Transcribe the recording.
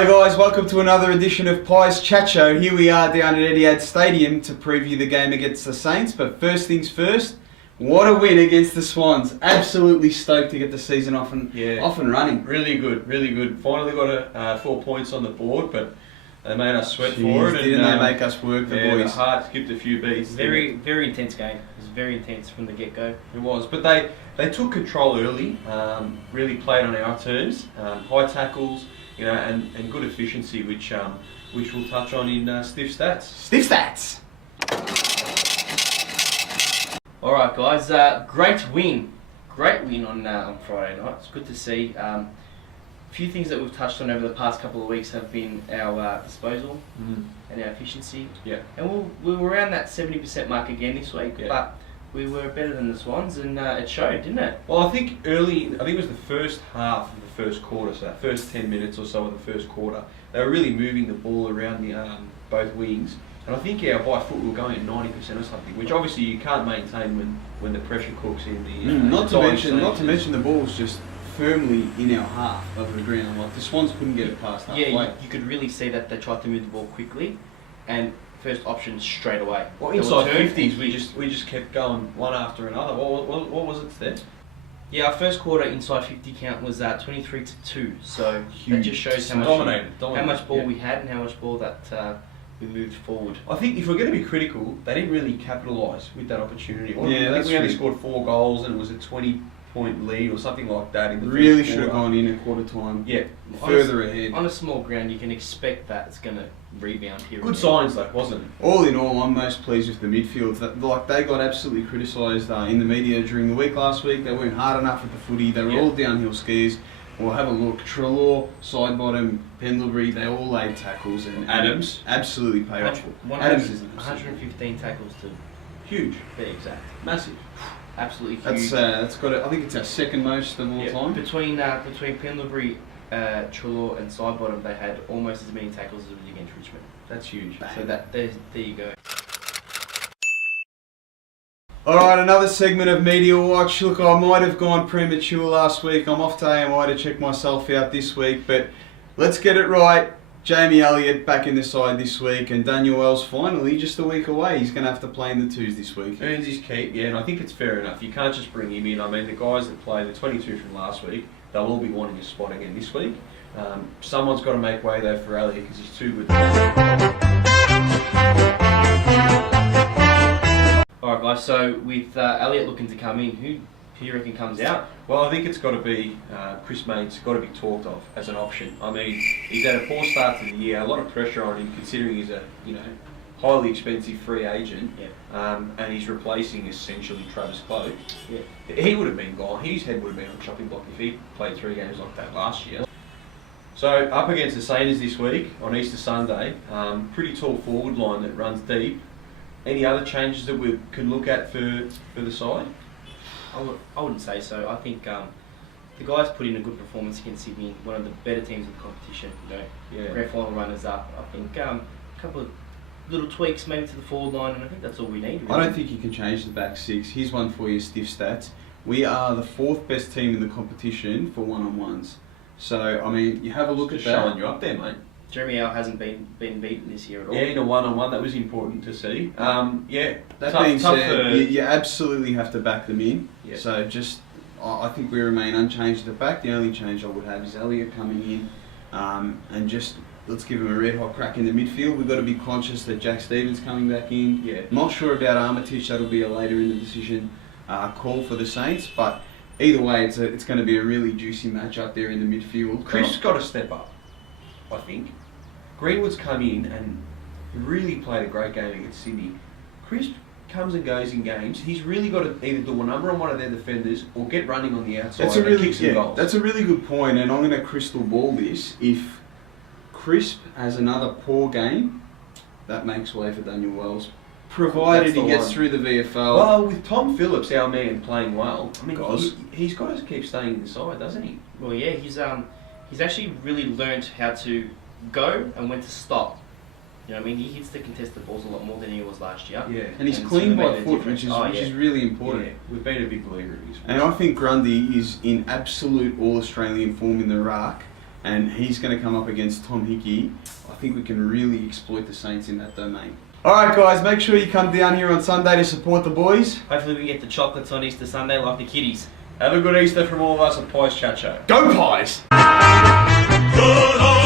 Hi guys, welcome to another edition of Pies Chat Show. Here we are down at Etihad Stadium to preview the game against the Saints. But first things first, what a win against the Swans. Absolutely stoked to get the season off and running. Really good, really good. Finally got 4 points on the board, but they made us sweat for it. Didn't they make us work, the boys? The heart skipped a few beats. Very intense game. It was very intense from the get-go. It was, but they took control early, really played on our terms, high tackles, and good efficiency, which we'll touch on in STEF stats. STEF stats! Alright guys, great win on Friday night. It's good to see. A few things that we've touched on over the past couple of weeks have been our disposal and our efficiency. Yeah. And we were around that 70% mark again this week, but we were better than the Swans, and it showed, didn't it? Well, I think it was the first half of the first quarter, so that first 10 minutes or so of the first quarter, they were really moving the ball around the both wings. And I think by foot we were going at 90% or something, which obviously you can't maintain when the pressure cooks in the. Not to mention the ball's just firmly in our half of the ground. Like the Swans couldn't get it past halfway. Yeah, you could really see that they tried to move the ball quickly, and first option straight away. Well, inside 50s, we just kept going one after another. What was it there? Yeah, our first quarter inside 50 count was 23-2. So huge. That just shows how much ball we had and how much ball that we moved forward. I think if we're going to be critical, they didn't really capitalise with that opportunity. Yeah, I think we only scored 4 goals and it was a 20-point lead or something like that in the really first should have gone in at quarter time. Yeah, further ahead. On a small ground, you can expect that it's going to rebound here. Good signs though, wasn't it? All in all, I'm most pleased with the midfield. They got absolutely criticised in the media during the week last week. They weren't hard enough with the footy. They were all downhill skis. We'll have a look. Trelaw, Sidebottom, Pendlebury, they all laid tackles, and Adams absolutely paid off. Adams is 115 tackles to huge, be exact. massive, absolutely huge. That's got I think it's our second most of all time. Between Pendlebury, Trelaw, and Sidebottom, they had almost as many tackles as it was against Richmond. That's huge. So there you go. Alright, another segment of Media Watch. Look, I might have gone premature last week. I'm off to AMI to check myself out this week, but let's get it right. Jamie Elliott back in the side this week, and Daniel Wells finally just a week away. He's going to have to play in the twos this week. Earns his keep, and I think it's fair enough. You can't just bring him in. I mean, the guys that play, the 22 from last week, they'll all be wanting a spot again this week. Someone's got to make way though for Elliott because he's too good. Alright guys, so with Elliott looking to come in, who do you reckon comes out? Well, I think it's got to be Chris Main's got to be talked of as an option. I mean, he's had a poor start to the year, a lot of pressure on him considering he's a highly expensive free agent, and he's replacing essentially Travis Cloke. Yeah. He would have been gone. His head would have been on the chopping block if he played 3 games like that last year. So up against the Saints this week on Easter Sunday, pretty tall forward line that runs deep. Any other changes that we can look at for the side? I wouldn't say so. I think the guys put in a good performance against Sydney, one of the better teams in the competition. Grand final runners up. I think a couple of little tweaks maybe to the forward line, and I think that's all we need. Really. I don't think you can change the back 6. Here's one for your STEF stats. We are the 4th best team in the competition for one-on-ones. So, I mean, you have a look at that. Showing you up there, mate. Jeremy Howe hasn't been beaten this year at all. Yeah, in a one-on-one, that was important to see. That being said, you absolutely have to back them in. Yeah. So I think we remain unchanged at the back. The only change I would have is Elliott coming in, and just let's give him a red hot crack in the midfield. We've got to be conscious that Jack Stevens coming back in. Yeah. Not sure about Armitage. That'll be a later in the decision call for the Saints, but either way, it's going to be a really juicy match up there in the midfield. Chris got to step up, I think. Greenwood's come in and really played a great game against Sydney. Chris comes and goes in games. He's really got to either do a number on one of their defenders or get running on the outside and kick some goals. That's a really good point, and I'm going to crystal ball this. If Crisp has another poor game, that makes way for Daniel Wells, provided he gets through the VFL. Well, with Tom Phillips, our man, playing well, I mean, he's got to keep staying in the side, doesn't he? Well, yeah, he's actually really learnt how to go and when to stop. You know what I mean? He hits the contested balls a lot more than he was last year. Yeah. And he's clean by foot, which is really important. Yeah, we've been a big believer in his. And I think Grundy is in absolute All-Australian form in the ruck. and he's going to come up against Tom Hickey. I think we can really exploit the Saints in that domain. Alright guys, make sure you come down here on Sunday to support the boys. Hopefully we get the chocolates on Easter Sunday like the kiddies. Have a good Easter from all of us at Pies Chat Show. Go Pies! Good